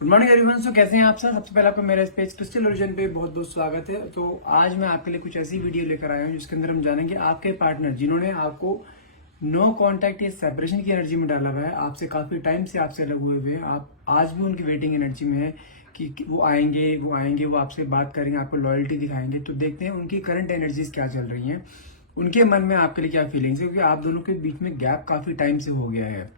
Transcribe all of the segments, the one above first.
Good morning everyone. सो कैसे हैं आप सब? सबसे पहले आपको मेरे इस पेज क्रिस्टल ओरिजिन पे बहुत बहुत स्वागत है। तो आज मैं आपके लिए कुछ ऐसी वीडियो लेकर आया हूं जिसके अंदर हम जानेंगे आपके पार्टनर जिन्होंने आपको नो कांटेक्ट या सेपरेशन की एनर्जी में डाला हुआ है, आपसे काफी टाइम से आपसे अलग हुए हुए हैं, आप आज भी उनकी वेटिंग एनर्जी में है कि वो आएंगे वो आपसे बात करेंगे, आपको लॉयल्टी दिखाएंगे। तो देखते हैं उनकी करंट एनर्जीज क्या चल रही हैं, उनके मन में आपके लिए क्या फीलिंग्स है, क्योंकि आप दोनों के बीच में गैप काफी टाइम से हो गया है।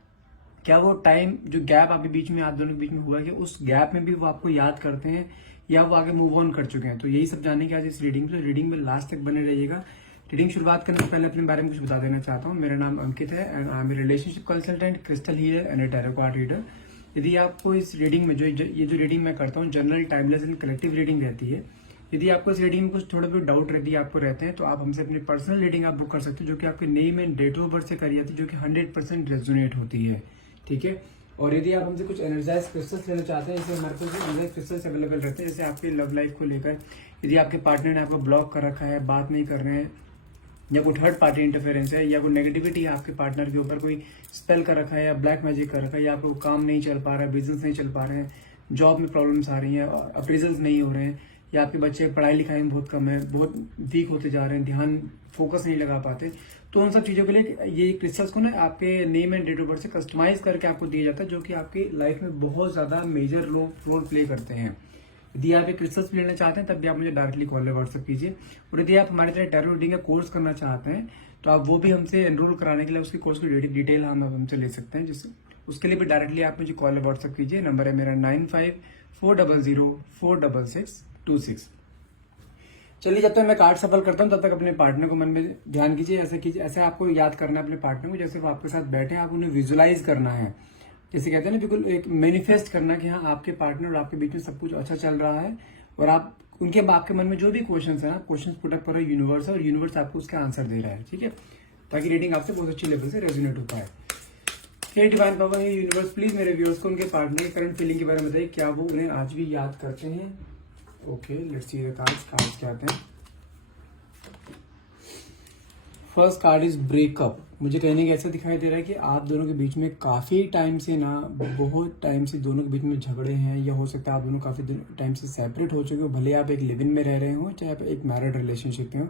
क्या वो टाइम जो गैप आपके बीच में आप दोनों के बीच में हुआ है, कि उस गैप में भी वो आपको याद करते हैं या वो आगे मूव ऑन कर चुके हैं? तो यही सब जानने की आज इस रीडिंग में। रीडिंग में लास्ट तक बने रहिएगा। रीडिंग शुरुआत करने से पहले अपने बारे में कुछ बता देना चाहता हूँ। मेरा नाम अंकित है and I am a relationship consultant, crystal healer and a tarot card reader. यदि आपको इस रीडिंग में ये जो रीडिंग मैं करता हूँ general, timeless and collective reading रहती है। यदि आपको इस रीडिंग में कुछ थोड़ा बहुत डाउट रहती है आपको रहते हैं तो आप हमसे अपनी पर्सनल रीडिंग आप बुक कर सकते हो, जो कि आपके name and date of birth से करी जाती है, जो कि 100% रेजोनेट होती है। ठीक है। और यदि आप हमसे कुछ एनर्जाइज क्रिस्टल्स लेना चाहते हैं, जैसे हमारे पास एनर्जाइज क्रिस्टल्स अवेलेबल रहते हैं, जैसे आपके लव लाइफ को लेकर यदि आपके पार्टनर ने आपको ब्लॉक कर रखा है, बात नहीं कर रहे हैं, या कोई थर्ड पार्टी इंटरफेरेंस है, या कोई नेगेटिविटी है आपके पार्टनर के ऊपर, कोई स्पेल कर रखा है या ब्लैक मैजिक कर रखा है, या आपको काम नहीं चल पा रहा है, बिजनेस नहीं चल पा रहे हैं, जॉब में प्रॉब्लम्स आ रही हैं, अप्रेजल्स नहीं हो रहे हैं, या आपके बच्चे पढ़ाई लिखाई में बहुत कम है, बहुत वीक होते जा रहे हैं, ध्यान फोकस नहीं लगा पाते, तो उन सब चीजों के लिए ये क्रिस्टल्स को ना आपके name and date of birth से कस्टमाइज करके आपको दिया जाता है, जो कि आपकी लाइफ में बहुत ज्यादा मेजर रोल प्ले करते हैं। यदि आप ये क्रिस्टल्स लेना चाहते हैं तब भी आप मुझे डायरेक्टली कॉल या व्हाट्सएप कीजिए। और यदि आप हमारे तरह टैरो रीडिंग का कोर्स करना चाहते हैं तो आप वो भी हमसे एनरोल कराने के लिए उसके कोर्स की डिटेल हम हमसे ले सकते हैं, जिससे उसके लिए भी डायरेक्टली आप मुझे कॉल या व्हाट्सएप कीजिए। नंबर है मेरा 9540046626। चलिए, जब तक मैं कार्ड सफल करता हूँ तब तक अपने पार्टनर को मन में ध्यान कीजिए। ऐसे कीजिए, ऐसे आपको याद करना है अपने पार्टनर को जैसे वो आपके साथ बैठे हैं, आप उन्हें विजुलाइज करना है। जैसे कहते हैं ना, बिल्कुल एक मैनिफेस्ट करना कि हाँ आपके पार्टनर और आपके बीच में सब कुछ अच्छा चल रहा है, और आप उनके आपके मन में जो भी क्वेश्चन है ना, क्वेश्चन पुट अप करो यूनिवर्स, और यूनिवर्स आपको उसका आंसर दे रहा है। ठीक है, ताकि रीडिंग आपसे बहुत अच्छी लेवल से रेजोनेट हो पाए। हे डिवाइन पावर, हे यूनिवर्स, प्लीज मेरे व्यूअर्स को उनके पार्टनर की करंट फीलिंग के बारे में बताइए। क्या वो उन्हें आज भी याद करते हैं? Okay, let's see the cards क्या आते हैं। First card is breakup. मुझे कहने का ऐसा दिखाई दे रहा है कि आप दोनों के बीच में काफी टाइम से ना, बहुत टाइम से दोनों के बीच में झगड़े हैं, या हो सकता है आप दोनों काफी टाइम से सेपरेट हो चुके हो। भले आप एक लिव इन में रह रहे हो चाहे आप एक मैरिड रिलेशनशिप में हो,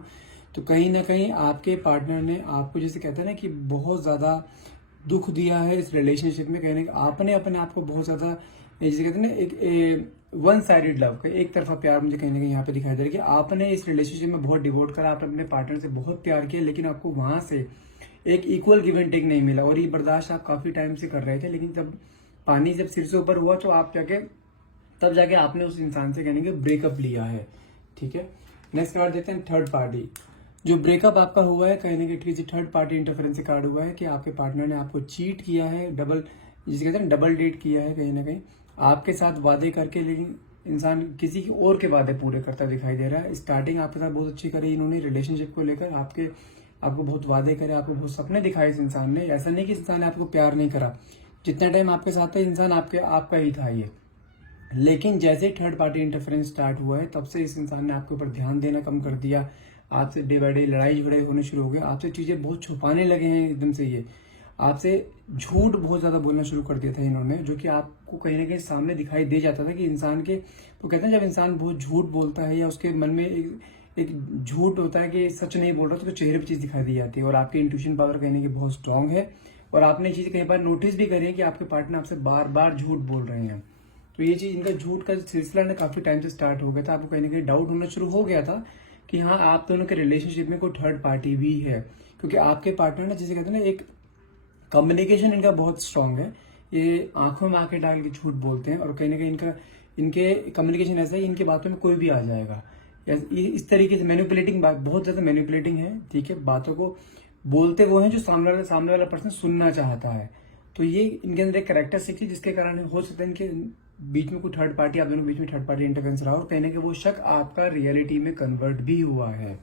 तो कहीं ना कहीं आपके पार्टनर ने आपको, जैसे कहते हैं ना कि बहुत ज्यादा दुख दिया है इस रिलेशनशिप में। कहने का आपने अपने आप को बहुत ज्यादा, जैसे कहते हैं ना, एक वन साइडेड लव का एक तरफा प्यार मुझे कहीं ना कहीं यहाँ पे दिखाई दे रहा है कि आपने इस रिलेशनशिप में बहुत डिवोट करा, आपने अपने पार्टनर से बहुत प्यार किया, लेकिन आपको वहां से एक इक्वल गिव एंड टेक नहीं मिला, और ये बर्दाश्त आप काफी टाइम से कर रहे थे। लेकिन जब पानी जब सिर से ऊपर हुआ तो आप तब जाके आपने उस इंसान से कहने के ब्रेकअप लिया है। ठीक है, नेक्स्ट कार्ड देते हैं थर्ड पार्टी। जो ब्रेकअप आपका हुआ है, कहीं ना कहीं थर्ड पार्टी इंटरफेरेंस से कार्ड हुआ है कि आपके पार्टनर ने आपको चीट किया है, जिसे कहते हैं डबल डेट किया है, कहीं ना कहीं आपके साथ वादे करके, लेकिन इंसान किसी की और के वादे पूरे करता दिखाई दे रहा है। स्टार्टिंग आपके साथ बहुत अच्छी करी इन्होंने रिलेशनशिप को लेकर, आपको बहुत वादे करे, आपको बहुत सपने दिखाए इस इंसान ने। ऐसा नहीं कि इंसान ने आपको प्यार नहीं करा, जितना टाइम आपके साथ था इंसान आपका ही था ये। लेकिन जैसे थर्ड पार्टी इंटरफेरेंस स्टार्ट हुआ है तब से इस इंसान ने आपके ऊपर ध्यान देना कम कर दिया, आपसे डे बाय डे लड़ाई झगड़े होने शुरू हो गए, आपसे चीजें बहुत छुपाने लगे हैं एकदम से। ये आपसे झूठ बहुत ज्यादा बोलना शुरू कर दिया था इन्होंने, जो कि आपको कहीं ना कहीं सामने दिखाई दे जाता था कि इंसान के, तो कहते हैं जब इंसान बहुत झूठ बोलता है या उसके मन में एक झूठ होता है कि सच नहीं बोल रहा, तो चेहरे पर चीज दिखाई दी जाती है। और आपकी इंट्यूशन पावर कहने की बहुत स्ट्रांग है, और आपने चीज कई बार नोटिस भी करी है कि आपके पार्टनर आपसे बार बार झूठ बोल रहे हैं। तो ये चीज, इनका झूठ का सिलसिला ने काफी टाइम से स्टार्ट हो गया था, आपको कहीं ना कहीं डाउट होना शुरू हो गया था कि हाँ आप दोनों के रिलेशनशिप में कोई थर्ड पार्टी भी है, क्योंकि आपके पार्टनर ने, जिसे कहते हैं ना, एक कम्युनिकेशन इनका बहुत स्ट्रांग है। ये आंखों में आंखें डाल के झूठ बोलते हैं, और कहीं ना कहीं इनके कम्युनिकेशन ऐसा है, इनके बातों में कोई भी आ जाएगा। ये इस तरीके से मैनिपुलेटिंग, बहुत ज्यादा मैनिपुलेटिंग है। ठीक है, बातों को बोलते वो हैं जो सामने वाला पर्सन सुनना चाहता है। तो ये इनके अंदर एक कैरेक्टरिस्टिक है, जिसके कारण हो सकता है इनके बीच में कोई थर्ड पार्टी, आप दोनों बीच में थर्ड पार्टी इंटरफेरेंस रहा, और कहीं ना कहीं वो शक आपका रियलिटी में कन्वर्ट भी हुआ है।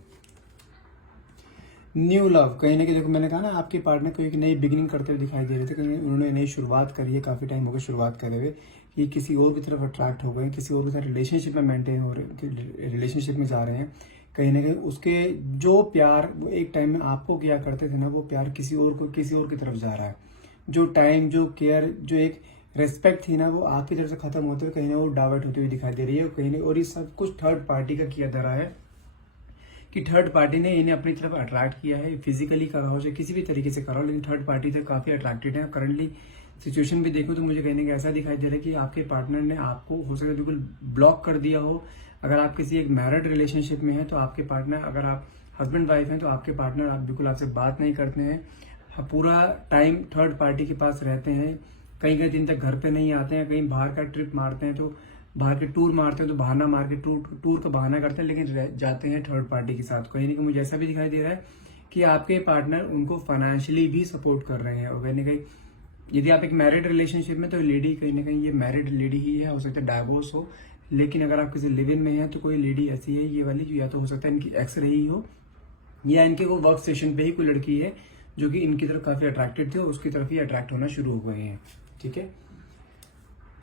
न्यू लव, कहीं ना कहीं देखो मैंने कहा ना, आपके पार्टनर को एक नई बिगिनिंग करते हुए दिखाई दे रहे थे, कहीं उन्होंने नई शुरुआत करी है, काफी टाइम हो गया शुरुआत करे हुए, कि किसी और की तरफ अट्रैक्ट हो गए, किसी और के साथ रिलेशनशिप में मेंटेन हो रहे, रिलेशनशिप में जा रहे हैं। कहीं ना कहीं उसके जो प्यार वो एक टाइम में आपको किया करते थे ना, वो प्यार किसी और की तरफ जा रहा है। जो टाइम, जो केयर, जो एक रेस्पेक्ट थी ना वो आपकी तरफ से खत्म होते हुए कहीं ना वो डाइवर्ट होती हुई दिखाई दे रही है कहीं ना। और ये सब कुछ थर्ड पार्टी का किया जा रहा है कि थर्ड पार्टी ने इन्हें अपनी तरफ अट्रैक्ट किया है, फिजिकली करा हो चाहे किसी भी तरीके से करा हो, लेकिन थर्ड पार्टी से काफी अट्रैक्टेड है। करंटली सिचुएशन भी देखो तो मुझे कहीं ना कहीं ऐसा दिखाई दे रहा है कि आपके पार्टनर ने आपको हो सकता है बिल्कुल ब्लॉक कर दिया हो। अगर आप किसी एक मैरिड रिलेशनशिप में हैं तो आपके पार्टनर, अगर आप हस्बैंड वाइफ हैं तो आपके पार्टनर आप बिल्कुल आपसे बात नहीं करते हैं, पूरा टाइम थर्ड पार्टी के पास रहते हैं, कई कई दिन तक घर पे नहीं आते हैं, कहीं बाहर का ट्रिप मारते हैं तो बाहर के टूर मारते हैं तो बहाना मार के टूर का बहाना करते हैं, लेकिन जाते हैं थर्ड पार्टी के साथ। कहीं ना कहीं मुझे ऐसा भी दिखाई दे रहा है कि आपके पार्टनर उनको फाइनेंशियली भी सपोर्ट कर रहे हैं। और कहीं ना कहीं यदि आप एक मैरिड रिलेशनशिप में तो लेडी कहीं ना कहीं ये मैरिड लेडी ही है, हो सकता है डाइवोर्स हो, लेकिन अगर आप किसी लिव इन में हैं तो कोई लेडी ऐसी है ये वाली जो या तो हो सकता है इनकी एक्स रही हो या इनके वो वर्क स्टेशन पे ही कोई लड़की है जो कि इनकी तरफ काफी अट्रैक्टेड थे और उसकी तरफ ही अट्रैक्ट होना शुरू हो गए हैं। ठीक है।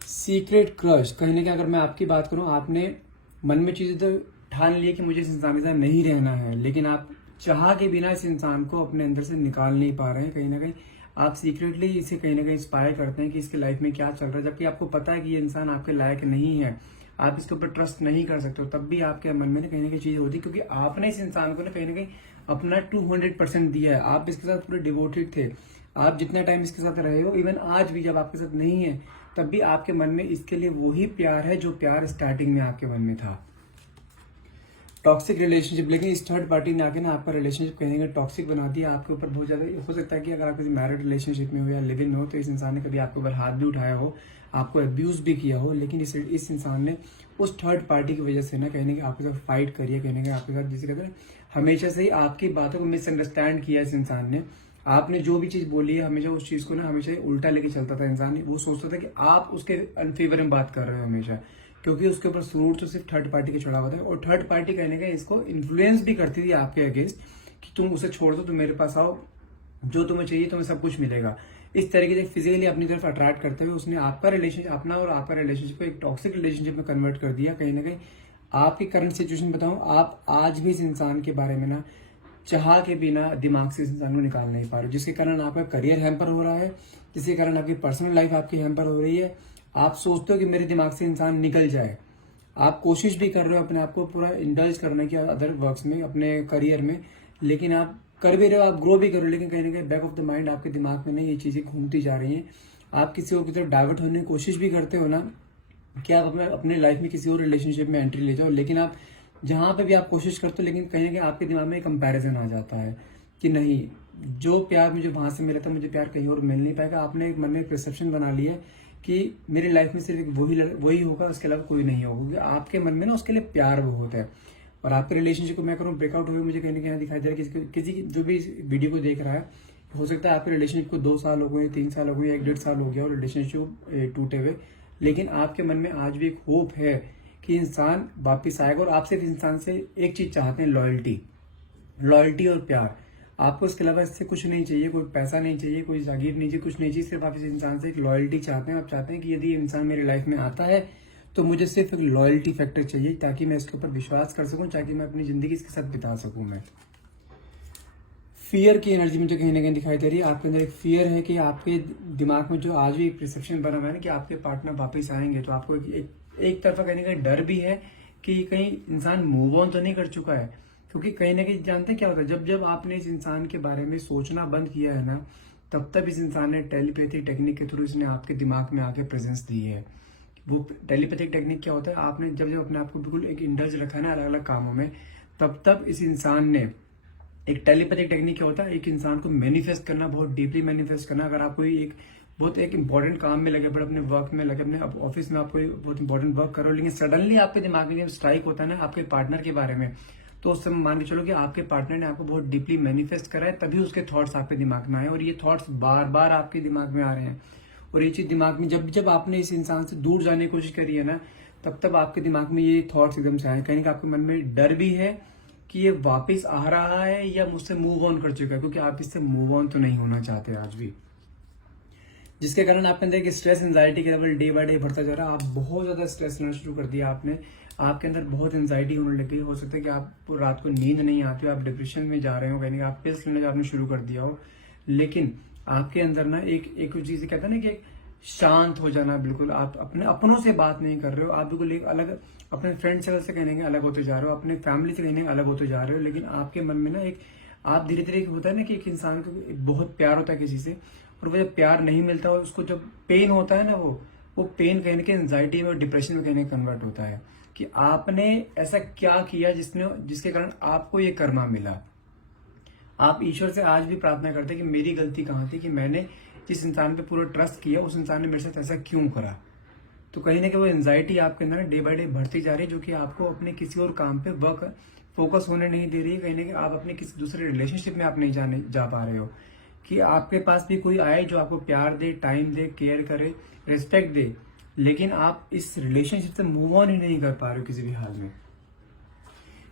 सीक्रेट क्रश, कहीं ना कहीं अगर मैं आपकी बात करूं, आपने मन में चीजें तो ठान ली कि मुझे इस इंसान के साथ नहीं रहना है, लेकिन आप चाह के बिना इस इंसान को अपने अंदर से निकाल नहीं पा रहे हैं। कहीं ना कहीं आप सीक्रेटली इसे कहीं ना कहीं इंस्पायर करते हैं कि इसकी लाइफ में क्या चल रहा है, जबकि आपको पता है कि ये इंसान आपके लायक नहीं है, आप इसके ऊपर ट्रस्ट नहीं कर सकते हो, तब भी आपके मन में कहीं ना कहीं चीज होती है क्योंकि आपने इस इंसान को ना कहीं अपना 200% दिया है। आप इसके साथ पूरे डिवोटेड थे, आप जितना टाइम इसके साथ रहे हो, इवन आज भी जब आपके साथ नहीं है तब भी आपके मन में इसके लिए वही प्यार है जो प्यार स्टार्टिंग में आपके मन में था। टॉक्सिक रिलेशनशिप, लेकिन इस थर्ड पार्टी ने आके ना आपका रिलेशनशिप कहीं ना कहीं टॉक्सिक बना दिया, आपके ऊपर बहुत ज्यादा। हो सकता है कि अगर आप किसी मैरिड रिलेशनशिप में हो या लिव इन हो तो इस इंसान ने कभी आपके ऊपर हाथ भी उठाया हो, आपको अब्यूज भी किया हो, लेकिन इस इंसान ने उस थर्ड पार्टी की वजह से ना कहीं ना कहीं आपके साथ फाइट करी है, कहीं ना कहीं आपके साथ जिसे कहते हैं हमेशा से ही आपकी बातों को मिसअंडरस्टैंड किया इस इंसान ने। आपने जो भी चीज बोली है हमेशा उस चीज को ना हमेशा उल्टा लेके चलता था इंसान, वो सोचता था कि आप उसके अनफेवर में बात कर रहे हो हमेशा, क्योंकि उसके ऊपर सूट तो सिर्फ थर्ड पार्टी के चढ़ा हुआ था। और थर्ड पार्टी कहने का इसको इन्फ्लुएंस भी करती थी आपके अगेंस्ट कि तुम उसे छोड़ दो, तुम मेरे पास आओ, जो तुम्हें चाहिए तुम्हें सब कुछ मिलेगा। इस तरीके से फिजिकली अपनी तरफ अट्रैक्ट करते हुए उसने आपका रिलेशनशिप, अपना और आपका रिलेशनशिप को एक टॉक्सिक रिलेशनशिप में कन्वर्ट कर दिया। कहीं ना कहीं आपकी करंट सिचुएशन बताऊं, आप आज भी इस इंसान के बारे में ना चाह के बिना दिमाग से इस इंसान को निकाल नहीं पा रहे, जिसके कारण आपका करियर हैम्पर हो रहा है, जिसके कारण आपकी पर्सनल लाइफ आपकी हैम्पर हो रही है। आप सोचते हो कि मेरे दिमाग से इंसान निकल जाए, आप कोशिश भी कर रहे हो अपने आप को पूरा इंडल्ज करने की अदर वर्क्स में, अपने करियर में, लेकिन आप कर भी रहे हो, आप ग्रो भी कर रहे हो, लेकिन कहीं ना कहीं बैक ऑफ द माइंड आपके दिमाग में नहीं ये चीजें घूमती जा रही हैं। आप किसी और की तरफ डाइवर्ट होने की कोशिश भी करते हो ना कि आप अपने लाइफ में किसी और रिलेशनशिप में एंट्री ले जाओ, लेकिन आप जहां पे भी आप कोशिश करते हो, लेकिन कहीं ना कहीं आपके दिमाग में एक कंपैरिजन आ जाता है कि नहीं, जो प्यार मुझे वहां से मिला था मुझे प्यार कहीं और मिल नहीं पाएगा। आपने एक मन में परसेप्शन बना लिया है कि मेरी लाइफ में सिर्फ वही होगा, उसके अलावा कोई नहीं होगा, क्योंकि आपके मन में ना उसके लिए प्यार बहुत है। और आपके रिलेशनशिप को मैं करूँ ब्रेकआउट हुए, मुझे कहीं ना कहीं दिखाई दे रहा है किसी जो भी वीडियो को देख रहा है, हो सकता है आपके रिलेशनशिप को 2 साल हो गए, 3 साल हो गए, 1-1.5 साल हो गया और रिलेशनशिप टूटे हुए, लेकिन आपके मन में आज भी एक होप है कि इंसान वापिस आएगा। और आप सिर्फ इंसान से एक चीज चाहते हैं, लॉयल्टी और प्यार। आपको इसके अलावा इससे कुछ नहीं चाहिए, कोई पैसा नहीं चाहिए, कोई जागीर नहीं चाहिए, कुछ नहीं चाहिए, सिर्फ आप इस इंसान से एक लॉयल्टी चाहते हैं। आप चाहते हैं कि यदि इंसान मेरी लाइफ में आता है तो मुझे सिर्फ एक लॉयल्टी फैक्टर चाहिए, ताकि मैं इसके ऊपर विश्वास कर सकूं, ताकि मैं अपनी जिंदगी इसके साथ बिता सकूं। मैं फियर की एनर्जी मुझे कहीं ना कहीं दिखाई दे रही है, आपके अंदर एक फियर है कि आपके दिमाग में जो आज भी एक परसेप्शन बना हुआ है कि आपके पार्टनर वापस आएंगे, तो आपको एक तरफा कहीं ना कहीं डर भी है कि कहीं इंसान मूव ऑन तो नहीं कर चुका है, क्योंकि कहीं ना कहीं जानते हैं क्या होता है, जब जब आपने इस इंसान के बारे में सोचना बंद किया है ना, तब इस इंसान ने टेलीपैथी टेक्निक के थ्रू इसने आपके दिमाग में आके प्रेजेंस दी है। वो टेलीपैथिक टेक्निक क्या होता है, आपने जब जब अपने आप को बिल्कुल एक इंडल्ज रखा है ना अलग अलग कामों में, तब इस इंसान ने एक टेलीपैथिक टेक्निक क्या होता है, एक इंसान को मैनिफेस्ट करना, बहुत डीपली मैनिफेस्ट करना। अगर आप कोई एक इंपॉर्टेंट काम में लगे, बट अपने वर्क में लगे, अपने ऑफिस में आप कोई बहुत इंपॉर्टेंट वर्क करो, लेकिन सडनली आपके दिमाग में जब स्ट्राइक होता है ना आपके पार्टनर के बारे में, तो उस समय मान के चलो कि आपके पार्टनर ने आपको बहुत डीपली मैनिफेस्ट करा है, तभी उसके थॉट्स आपके दिमाग में आए, और ये थॉट्स बार बार आपके दिमाग में आ रहे हैं। और ये चीज दिमाग में जब जब आपने इस इंसान से दूर जाने की कोशिश करी है ना, तब आपके दिमाग में ये थॉट्स एकदम से आए। कहीं ना आपके मन में डर भी है कि ये वापस आ रहा है या मुझसे मूव ऑन कर चुका है, क्योंकि आप इससे मूव ऑन तो नहीं होना चाहते आज भी, जिसके कारण आपके अंदर स्ट्रेस एंजाइटी का लेवल डे बाय डे बढ़ता जा रहा है। आप बहुत ज्यादा स्ट्रेस लेना शुरू कर दिया आपने, आपके अंदर बहुत एंजाइटी होने लग गई। हो सकता है कि आप रात को नींद नहीं आती हो, आप डिप्रेशन में जा रहे हो, कहीं आप पिल्स लेना आपने शुरू कर दिया हो, लेकिन आपके अंदर ना एक चीज कहता है ना कि शांत हो जाना, बिल्कुल आप अपने अपनों से बात नहीं कर रहे हो, आप बिल्कुल एक अलग अपने फ्रेंड सर्कल से कहने के अलग होते जा रहे हो, अपने फैमिली से कहने के अलग होते जा रहे हो। लेकिन आपके मन में ना एक आप धीरे धीरे होता है ना कि एक इंसान को एक बहुत प्यार होता है किसी से, और वो जब प्यार नहीं मिलता और उसको जब पेन होता है ना, वो पेन कहने के एंजाइटी में और डिप्रेशन में कहने कन्वर्ट होता है कि आपने ऐसा क्या किया जिसके कारण आपको ये कर्मा मिला। आप ईश्वर से आज भी प्रार्थना करते हैं कि मेरी गलती कहाँ थी, कि मैंने जिस इंसान पे पूरा ट्रस्ट किया उस इंसान ने मेरे साथ ऐसा क्यों करा। तो कहीं ना कहीं वो एंजाइटी आपके अंदर डे बाय डे बढ़ती जा रही है, जो कि आपको अपने किसी और काम पे वर्क फोकस होने नहीं दे रही है। कहीं ना कहीं आप अपने किसी दूसरे रिलेशनशिप में आप नहीं जा पा रहे हो, कि आपके पास भी कोई आए जो आपको प्यार दे, टाइम दे, केयर करे, रिस्पेक्ट दे, लेकिन आप इस रिलेशनशिप से मूव ऑन ही नहीं कर पा रहे हो किसी भी हाल में।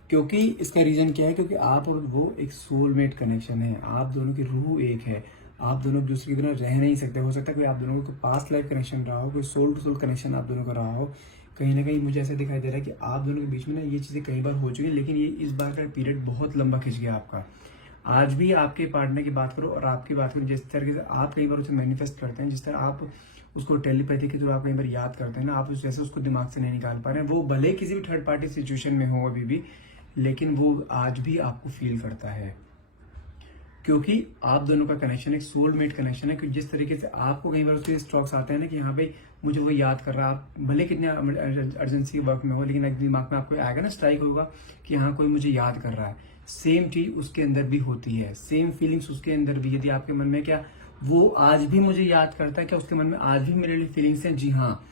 क्योंकि इसका रीजन क्या है, क्योंकि आप और वो एक सोलमेट कनेक्शन है, आप दोनों की रूह एक है, आप दोनों एक दूसरे के बिना रह नहीं सकते। हो सकता है कोई आप दोनों को पास्ट लाइफ कनेक्शन रहा हो, कोई सोल टू सोल कनेक्शन आप दोनों का रहा हो। कहीं ना कहीं मुझे ऐसा दिखाई दे रहा है कि आप दोनों के बीच में ना ये चीज़ें कई बार हो चुकी है, लेकिन ये इस बार का पीरियड बहुत लंबा खिंच गया आपका। आज भी आपके पार्टनर की बात करो और आपकी बात करो, जिस तरीके से आप कई बार उसे मैनिफेस्ट करते हैं, जिस तरह आप उसको टेलीपैथी के थ्रू आप कई बार याद करते हैं ना, आप जैसे उसको दिमाग से नहीं निकाल पा रहे हैं। वो भले किसी भी थर्ड पार्टी सिचुएशन में हो अभी भी, लेकिन वो आज भी आपको फील करता है, क्योंकि आप दोनों का कनेक्शन एक सोलमेट कनेक्शन है। क्योंकि जिस तरीके से आपको कई बार उसके स्ट्रोक्स आते हैं ना कि हाँ भाई मुझे वो याद कर रहा है, आप भले कितने अर्जेंसी वर्क में हो, लेकिन एक दिमाग में आपको आएगा ना, स्ट्राइक होगा कि हाँ कोई मुझे याद कर रहा है। सेम चीज उसके अंदर भी होती है, सेम फीलिंग्स उसके अंदर भी। यदि आपके मन में क्या वो आज भी मुझे याद करता है, क्या उसके मन में आज भी मेरे लिए फीलिंग्स हैं? जी हाँ,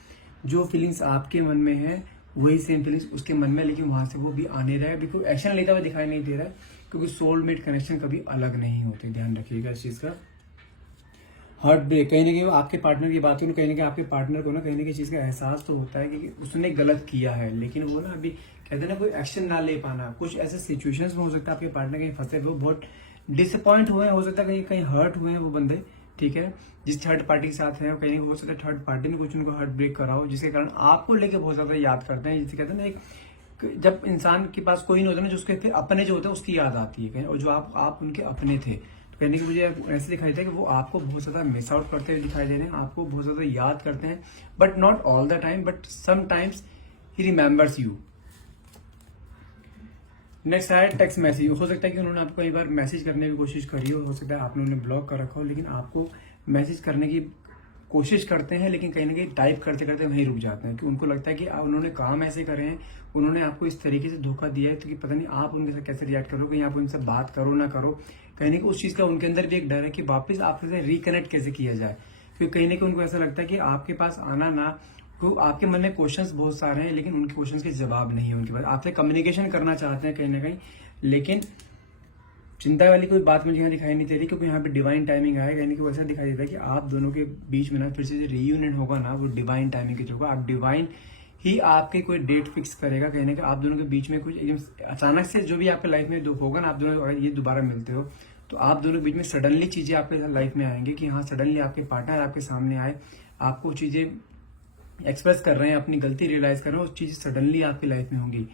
जो फीलिंग्स आपके मन में है वही सेम फीलिंग्स उसके मन में, लेकिन वहां से वो भी आने रहा है, अभी कोई एक्शन लेता हुआ दिखाई नहीं दे रहा है। क्योंकि सोलमेट कनेक्शन कभी अलग नहीं होते, ध्यान रखिएगा इस चीज का। हार्ट ब्रेक, कहीं ना कहीं आपके पार्टनर की बात करूँ, कहीं ना कहीं आपके पार्टनर को ना कहीं ना कहीं चीज का एहसास तो होता है कि उसने गलत किया है, लेकिन वो ना अभी कहते हैं ना कोई एक्शन ना ले पाना। कुछ ऐसे सिचुएशंस में हो सकता है आपके पार्टनर कहीं फंसे हुए, बहुत डिसअपॉइंट हुए, हो सकता है कहीं कहीं हर्ट हुए हैं वो बंदे, ठीक है, जिस थर्ड पार्टी के साथ है, कहीं हो सकता है थर्ड पार्टी ने कुछ उनको हार्ट ब्रेक करा हो, जिसके कारण आपको लेके बहुत ज्यादा याद करते हैं। जिसे कहते हैं ना एक जब इंसान के पास कोई नहीं होता ना, जो उसके फिर अपने जो होते हैं उसकी याद आती है, और जो आप उनके अपने थे। तो कहने की मुझे ऐसे दिखाई देता है कि वो आपको बहुत ज्यादा मिस आउट करते हुए दिखाई दे रहे हैं, आपको बहुत ज्यादा याद करते हैं, but not all the time, but sometimes he remembers you. Next है टेक्स्ट मैसेज। हो सकता है कि उन्होंने आपको कई बार मैसेज करने की कोशिश करी हो सकता है आपने उन्हें ब्लॉक कर रखा हो, लेकिन आपको मैसेज करने की कोशिश करते हैं, लेकिन कहीं ना कहीं टाइप करते करते वहीं रुक जाते हैं, कि उनको लगता है कि उन्होंने काम ऐसे करे हैं, उन्होंने आपको इस तरीके से धोखा दिया है, तो कि पता नहीं आप उनके साथ कैसे रिएक्ट करो, कहीं आप उनसे बात करो ना करो। कहीं ना कहीं उस चीज का उनके अंदर भी एक डर है कि वापस आपके साथ रिकनेक्ट कैसे किया जाए, क्योंकि कहीं ना कहीं उनको ऐसा लगता है कि आपके पास आना ना, तो आपके मन में क्वेश्चंस बहुत सारे हैं, लेकिन उनके क्वेश्चंस के जवाब नहीं है उनके पास। आपसे कम्युनिकेशन करना चाहते हैं कहीं ना कहीं, लेकिन चिंता वाली कोई बात मुझे यहाँ दिखाई नहीं दे रही, क्योंकि यहाँ पे डिवाइन टाइमिंग आया। यानी कि वो ऐसा दिखाई देता है कि आप दोनों के बीच में ना फिर से रीयूनियन होगा ना, वो डिवाइन टाइमिंग के थ्रू होगा। आप डिवाइन ही आपके कोई डेट फिक्स करेगा, कहीं ना कहीं आप दोनों के बीच में कुछ एकदम अचानक से जो भी आपके लाइफ में दुख होगा ना, आप दोनों अगर ये दोबारा मिलते हो तो आप दोनों के बीच में सडनली चीजें आपके लाइफ में आएंगी, कि हाँ सडनली आपके पार्टनर आपके सामने आए, आपको चीजें एक्सप्रेस कर रहे हैं, अपनी गलती रियलाइज कर रहे हैं, उस चीज सडनली आपकी लाइफ में होंगी।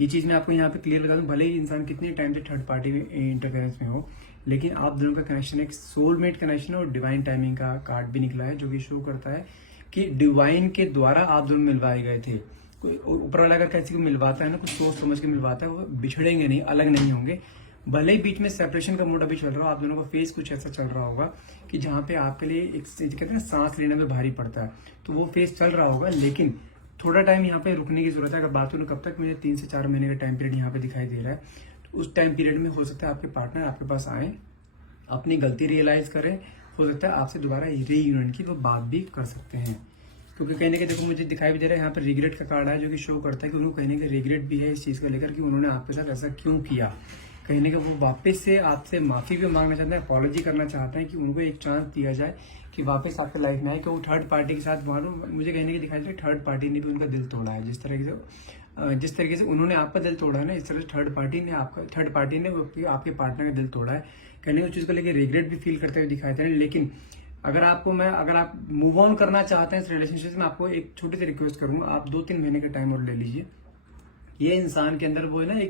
ये चीज मैं आपको यहाँ पे क्लियर बता दूं, भले ही इंसान कितने टाइम से थर्ड पार्टी में इंटरफेरेंस में हो, लेकिन आप दोनों का कनेक्शन एक सोलमेट कनेक्शन है। और डिवाइन टाइमिंग का कार्ड भी निकला है, जो कि शो करता है कि डिवाइन के द्वारा आप दोनों मिलवाए गए थे। कोई ऊपर वाला अगर किसी को मिलवाता है ना, कुछ सोच समझ के मिलवाता है, वो बिछड़ेंगे नहीं, अलग नहीं होंगे। भले ही बीच में सेपरेशन का मोड अभी चल रहा हो, आप दोनों का फेस कुछ ऐसा चल रहा होगा कि जहाँ पे आपके लिए एक कहते हैं ना सांस लेने में भारी पड़ता है, तो वो फेस चल रहा होगा, लेकिन थोड़ा टाइम यहाँ पे रुकने की जरूरत है। अगर बात करूँ कब तक, मुझे 3 से 4 महीने का टाइम पीरियड यहाँ पे दिखाई दे रहा है। तो उस टाइम पीरियड में हो सकता है आपके पार्टनर आपके पास आए, अपनी गलती रियलाइज करें, हो सकता है आपसे दोबारा रीयूनियन की वो बात भी कर सकते हैं। क्योंकि कहीं ना कहीं देखो मुझे दिखाई भी दे रहा है यहाँ पर रिग्रेट का कार्ड है, जो कि शो करता है कि उनको कहीं ना कहीं रिग्रेट भी है इस चीज को लेकर, कि उन्होंने आपके साथ ऐसा क्यों किया। कहीं ना कहीं वो वापस से आपसे माफी भी मांगना चाहते हैं, अपॉलॉजी करना चाहते हैं, कि उनको एक चांस दिया जाए कि वापस आपके लाइफ में आए। कि वो थर्ड पार्टी के साथ वहां मुझे कहीं ना कहीं दिखाई दे रहा है थर्ड पार्टी ने भी उनका दिल तोड़ा है। जिस तरीके से उन्होंने आपका दिल तोड़ा है ना, इस तरह से थर्ड पार्टी ने आपके पार्टनर का दिल तोड़ा है। कहीं उस चीज को लेकर रिग्रेट भी फील करते हुए दिखाई दे रहे हैं। लेकिन अगर आप मूव ऑन करना चाहते हैं इस रिलेशनशिप में, आपको एक छोटी सी रिक्वेस्ट करूंगा, आप 2-3 महीने का टाइम और ले लीजिए। ये इंसान के अंदर वो है ना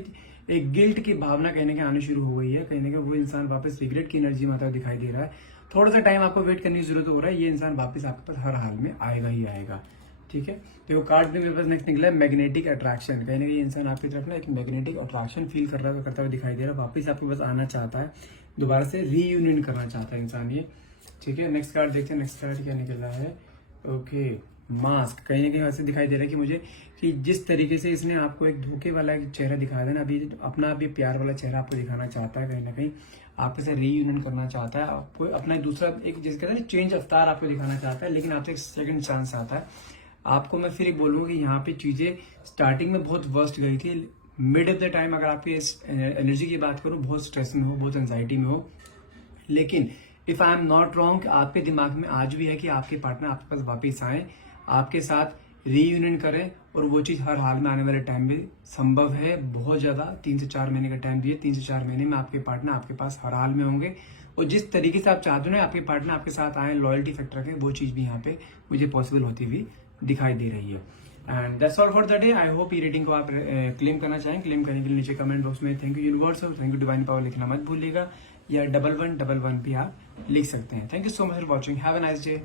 एक गिल्ट की भावना कहने के आने शुरू हो गई है, कहने का वो इंसान वापस रिग्रेट की एनर्जी में आता दिखाई दे रहा है। थोड़ा सा टाइम आपको वेट करने की जरूरत हो रहा है, ये इंसान वापस आपके पास हर हाल में आएगा ही आएगा। ठीक है, देखो कार्ड में मेरे पास नेक्स्ट निकला है मैग्नेटिक अट्रैक्शन। कहीं ना कहीं इंसान आपकी तरफ ना एक मैग्नेटिक अट्रैक्शन फील करता हुआ दिखाई दे रहा है, वापस आपके पास आना चाहता है, दोबारा से रीयूनियन करना चाहता है इंसान ये। ठीक है, नेक्स्ट कार्ड देखते हैं, नेक्स्ट कार्ड क्या निकला है। Okay, mask. कहीं ना कहीं ऐसे दिखाई दे रहा है कि मुझे कि जिस तरीके से इसने आपको एक धोखे वाला एक चेहरा दिखाया था ना, अभी अपना अभी प्यार वाला चेहरा आपको दिखाना चाहता है, कहीं ना कहीं आपके साथ रीयूनियन करना चाहता है, आपको अपना दूसरा एक जिसके कहते हैं चेंज अवतार आपको दिखाना चाहता है, लेकिन आपसे एक सेकंड चांस आता है। आपको मैं फिर एक बोलूंगा कि यहाँ पे चीजें स्टार्टिंग में बहुत वर्स्ट गई थी, मिड ऑफ द टाइम अगर आपकी एनर्जी की बात करूँ बहुत स्ट्रेस में हो, बहुत एंजाइटी में हो, लेकिन if I am not wrong आपके दिमाग में आज भी है कि आपके पार्टनर आपके पास वापिस आए, आपके साथ रीयूनियन करें, और वो चीज हर हाल में आने वाले टाइम में संभव है। बहुत ज्यादा 3 से 4 महीने का टाइम दिए, 3 से 4 महीने में आपके पार्टनर आपके पास हर हाल में होंगे, और जिस तरीके से आप चाहते हो ना आपके पार्टनर आपके साथ आए लॉयल्टी फैक्टर के, वो चीज भी यहाँ पे मुझे पॉसिबल होती हुई दिखाई दे रही है। And that's all for the day. I hope ये रेटिंग को आप क्लेम करना चाहें, क्लेम करने के लिए नीचे कमेंट बॉक्स में थैंक यू यूनिवर्स और थैंक यू डिवाइन पावर लिखना मत भूलिएगा, या 1111 भी आप लिख सकते हैं। Thank you so much for watching, have a nice day.